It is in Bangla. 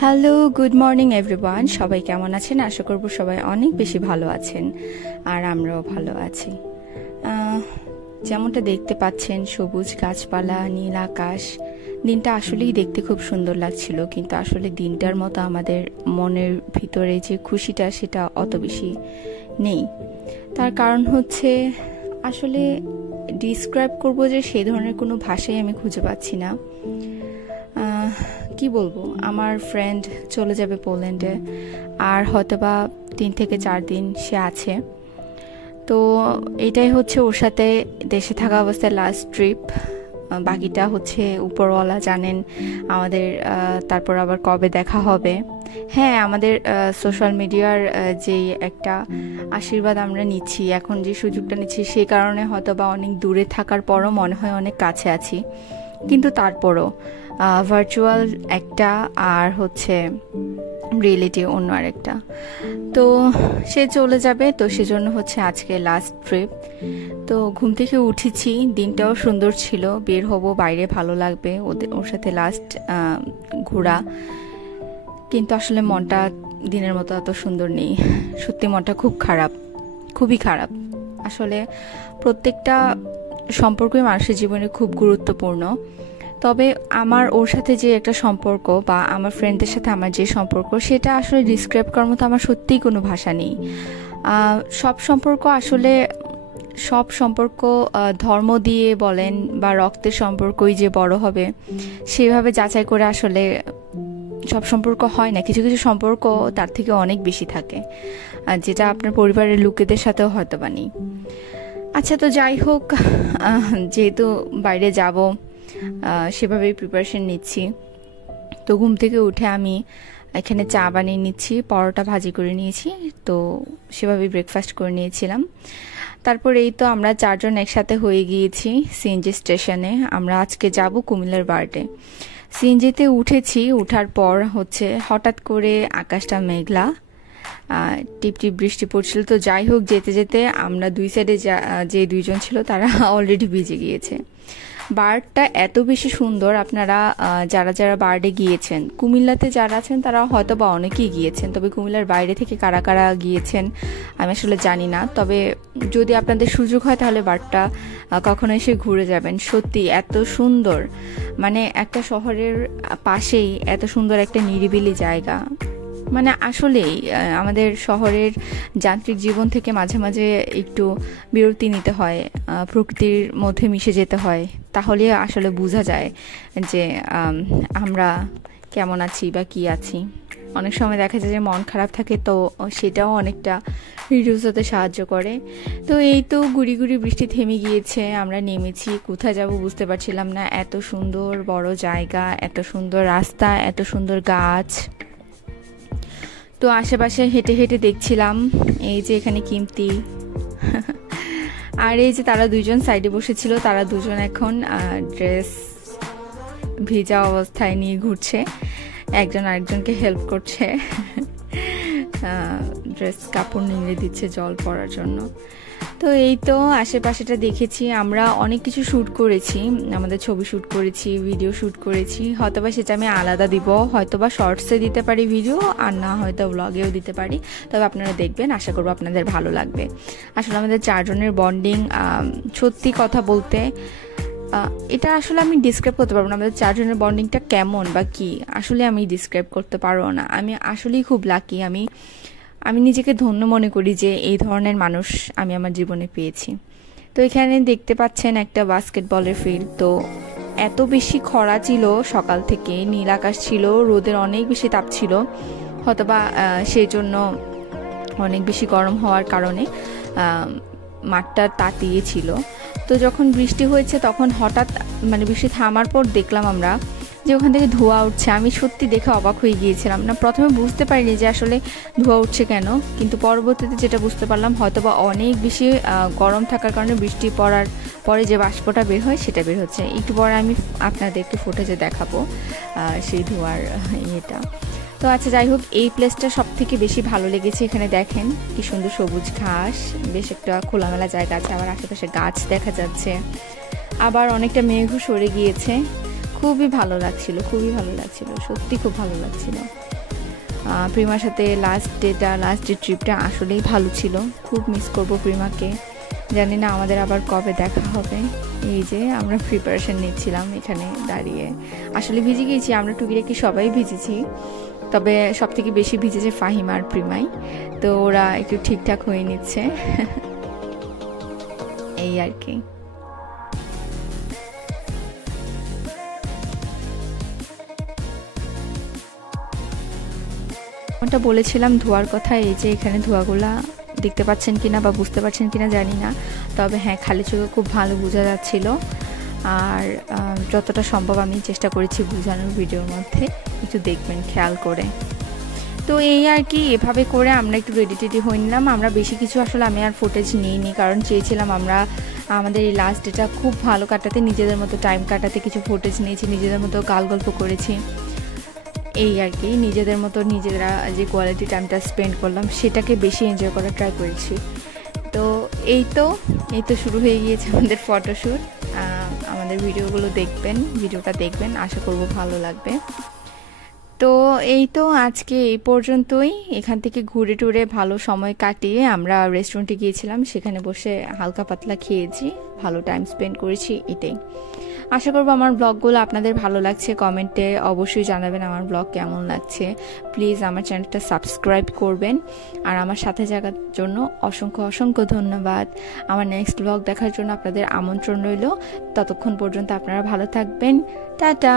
Hello, good morning everyone. সবাই কেমন আছেন? আশা করব সবাই অনেক বেশি ভালো আছেন, আর আমরাও ভালো আছি। যেমনটা দেখতে পাচ্ছেন, সবুজ গাছপালা, নীল আকাশ। দিনটা আসলেই দেখতে খুব সুন্দর লাগছিল, কিন্তু আসলে দিনটার মতো আমাদের মনের ভিতরে যে খুশিটা সেটা অত বেশি নেই। তার কারণ হচ্ছে, আসলে ডিসক্রাইব করব যে সেই ধরনের কোনো ভাষাই আমি খুঁজে পাচ্ছি না। কি বলবো, আমার ফ্রেন্ড চলে যাবে পোল্যান্ডে, আর হয়তোবা 3 থেকে 4 দিন সে আছে। তো এটাই হচ্ছে ওর সাথে দেশে থাকা অবস্থায় লাস্ট ট্রিপ। বাকিটা হচ্ছে উপরওয়ালা জানেন আমাদের, তারপর আবার কবে দেখা হবে। হ্যাঁ, আমাদের সোশ্যাল মিডিয়ার যেই একটা আশীর্বাদ আমরা নিচ্ছি, এখন যে সুযোগটা নিচ্ছি, সেই কারণে হয়তোবা অনেক দূরে থাকার পরও মনে হয় অনেক কাছে আছি, কিন্তু তারপরও ভার্চুয়াল একটা আর হচ্ছে রিয়েলিটি অন্য আরেকটা। তো সে চলে যাবে, তো সেজন্য হচ্ছে আজকে লাস্ট ট্রিপ। তো ঘুম থেকে উঠেছি, দিনটাও সুন্দর ছিল, বের হব, বাইরে ভালো লাগবে, ওর সাথে লাস্ট ঘোরা। কিন্তু আসলে মনটা দিনের মতো এত সুন্দর নেই, সত্যি মনটা খুব খারাপ, খুবই খারাপ। আসলে প্রত্যেকটা সম্পর্কই মানুষের জীবনে খুব গুরুত্বপূর্ণ, তবে আমার ওর সাথে যে একটা সম্পর্ক বা আমার ফ্রেন্ডদের সাথে আমার যে সম্পর্ক, সেটা আসলে ডিসক্রাইব করার মতো আমার সত্যিই কোনো ভাষা নেই। সব সম্পর্ক ধর্ম দিয়ে বলেন বা রক্তের সম্পর্কই যে বড় হবে সেভাবে যাচাই করে আসলে সব সম্পর্ক হয় না। কিছু কিছু সম্পর্ক তার থেকে অনেক বেশি থাকে, যেটা আপনার পরিবারের লোকেদের সাথেও হয়তো বা নেই। আচ্ছা, তো যাই হোক, যেহেতু বাইরে যাব, সেভাবেই প্রিপারেশন নিচ্ছি। তো ঘুম থেকে উঠে আমি এখানে চা বানিয়ে নিচ্ছি, পরোটা ভাজি করে নিয়েছি, তো সেভাবেই ব্রেকফাস্ট করে নিয়েছিলাম। তারপর এই তো আমরা 4 জন একসাথে হয়ে গিয়েছি সিএনজি স্টেশনে। আমরা আজকে যাব কুমিল্লার বার্থডে। সিএনজিতে উঠেছি, উঠার পর হচ্ছে হঠাৎ করে আকাশটা মেঘলা, টিপ টিপ বৃষ্টি পড়ছিল। তো যাই হোক, যেতে যেতে আমরা দুই সাইডে যে 2 জন ছিল তারা অলরেডি ভিজে গিয়েছে। বার্ডটা এত বেশি সুন্দর, আপনারা যারা যারা বার্ডে গিয়েছেন, কুমিল্লাতে যারা আছেন তারা হয়তো বা অনেকেই গিয়েছেন, তবে কুমিল্লার বাইরে থেকে কারা কারা গিয়েছেন আমি আসলে জানি না। তবে যদি আপনাদের সুযোগ হয় তাহলে বার্ডটা কখনো এসে ঘুরে যাবেন। সত্যি এত সুন্দর, মানে একটা শহরের পাশেই এত সুন্দর একটা নিরিবিলি জায়গা। মানে আসলেই আমাদের শহরের যান্ত্রিক জীবন থেকে মাঝে মাঝে একটু বিরতি নিতে হয়, প্রকৃতির মধ্যে মিশে যেতে হয়, তাহলে আসলে বোঝা যায় যে আমরা কেমন আছি বা কি আছি। অনেক সময় দেখা যায় যে মন খারাপ থাকে, তো সেটাও অনেকটা রিডিউস হতে সাহায্য করে। তো এই তো গুড়ি গুড়ি বৃষ্টি থেমে গিয়েছে, আমরা নেমেছি। কোথায় যাব বুঝতে পারছিলাম না, এত সুন্দর বড় জায়গা, এত সুন্দর রাস্তা, এত সুন্দর গাছ। তো আশেপাশে হেঁটে হেঁটে দেখছিলাম, এই যে এখানে কিমতি আর এই যে তারা 2 জন সাইডে বসেছিল, তারা 2 জন এখন ড্রেস ভিজা অবস্থায় নিয়ে ঘুরছে, একজন আরেকজনকে হেল্প করছে ড্রেস কাপড় নিংড়ে দিচ্ছে জল পড়ার জন্য। তো এই তো আশেপাশেটা দেখেছি, আমরা অনেক কিছু শ্যুট করেছি, আমাদের ছবি শ্যুট করেছি, ভিডিও শ্যুট করেছি। হয়তোবা সেটা আমি আলাদা দিব, হয়তোবা শর্টসে দিতে পারি ভিডিও, আর না হয়তো ব্লগেও দিতে পারি। তবে আপনারা দেখবেন, আশা করবো আপনাদের ভালো লাগবে। আসলে আমাদের 4 জনের বন্ডিং, সত্যি কথা বলতে এটা আসলে আমি ডিসক্রাইব করতে পারবো না, আমাদের 4 জনের বন্ডিংটা কেমন বা কি, আসলে আমি ডিসক্রাইব করতে পারবো না। আমি আসলেই খুব লাকি, আমি নিজেকে ধন্য মনে করি যে এই ধরনের মানুষ আমি আমার জীবনে পেয়েছি। তো এখানে দেখতে পাচ্ছেন একটা বাস্কেটবলের ফিল্ড। তো এত বেশি খরা ছিল সকাল থেকে, নীল আকাশ ছিল, রোদের অনেক বেশি তাপ ছিল, হয়তোবা সেই জন্য অনেক বেশি গরম হওয়ার কারণে মাঠটা তাতিয়ে ছিল। তো যখন বৃষ্টি হয়েছে তখন হঠাৎ, মানে বৃষ্টি থামার পর দেখলাম আমরা যে ওখান থেকে ধোঁয়া উঠছে। আমি সত্যি দেখে অবাক হয়ে গিয়েছিলাম, না প্রথমে বুঝতে পারিনি যে আসলে ধোঁয়া উঠছে কেন, কিন্তু পরবর্তীতে যেটা বুঝতে পারলাম, হয়তোবা অনেক বেশি গরম থাকার কারণে বৃষ্টি পড়ার পরে যে বাষ্পটা বের হয় সেটা বের হচ্ছে। একটু পরে আমি আপনাদেরকে ফুটেজে দেখাবো সেই ধোঁয়ার ইয়েটা। তো আচ্ছা, যাই হোক, এই প্লেসটা সব থেকে বেশি ভালো লেগেছে। এখানে দেখেন কি সুন্দর সবুজ ঘাস, বেশ একটা খোলামেলা জায়গা আছে, আবার আশেপাশে গাছ দেখা যাচ্ছে, আবার অনেকটা মেঘও সরে গিয়েছে। খুব খুবই ভালো লাগছিল, সত্যি খুব ভালো লাগছিল। প্রিমার সাথে লাস্ট ডে ট্রিপটা আসলেই ভালো ছিল। খুব মিস করব প্রিমাকে। জানি না আমাদের আবার কবে দেখা হবে। এই যে আমরা প্রিপারেশন নিচ্ছিলাম এখানে দাঁড়িয়ে। আসলে ভিজে গিয়েছি আমরা, টুকিটাকি সবাই ভিজেছি, তবে সব থেকে বেশি ভিজেছে ফাহিম আর প্রিমাই। তো ওরা একটু ঠিকঠাক হয়ে নিচ্ছে এই আর কি। ওটা বলেছিলাম ধোয়ার কথা, এই যে এখানে ধোয়াগুলা দেখতে পাচ্ছেন কিনা বা বুঝতে পারছেন কিনা জানি না, তবে হ্যাঁ খালি চোখে খুব ভালো বোঝা যাচ্ছিল। আর যতটা সম্ভব আমি চেষ্টা করেছি বোঝানোর ভিডিওর মধ্যে, একটু দেখবেন খেয়াল করে। তো এই আর কি, এভাবে করে আমরা একটু রেডি টেডি হয়ে নিলাম। আমরা বেশি কিছু আসলে আমি আর ফুটেজ নিইনি, কারণ চেয়েছিলাম আমরা আমাদের এই লাস্ট ডেটা খুব ভালো কাটাতে, নিজেদের মতো টাইম কাটাতে। কিছু ফুটেজ নিয়েছি, নিজেদের মতো গাল গল্প করেছি, এই আর কি। নিজেদের মতো নিজেরা যে কোয়ালিটি টাইমটা স্পেন্ড করলাম সেটাকে বেশি এনজয় করার ট্রাই করেছি। তো এই তো শুরু হয়ে গিয়েছে আমাদের ফটোশ্যুট। আমাদের ভিডিওটা দেখবেন, আশা করব ভালো লাগবে। তো এই তো আজকে এই পর্যন্তই। এখান থেকে ঘুরে টুরে ভালো সময় কাটিয়ে আমরা রেস্টুরেন্টে গিয়েছিলাম, সেখানে বসে হালকা পাতলা খেয়েছি, ভালো টাইম স্পেন্ড করেছি, এটাই। আশা করবো আমার ব্লগগুলো আপনাদের ভালো লাগছে। কমেন্টে অবশ্যই জানাবেন আমার ব্লগ কেমন লাগছে। প্লিজ আমার চ্যানেলটা সাবস্ক্রাইব করবেন। আর আমার সাথে থাকার জন্য অসংখ্য ধন্যবাদ। আমার নেক্সট ব্লগ দেখার জন্য আপনাদের আমন্ত্রণ রইল। ততক্ষণ পর্যন্ত আপনারা ভালো থাকবেন। টাটা।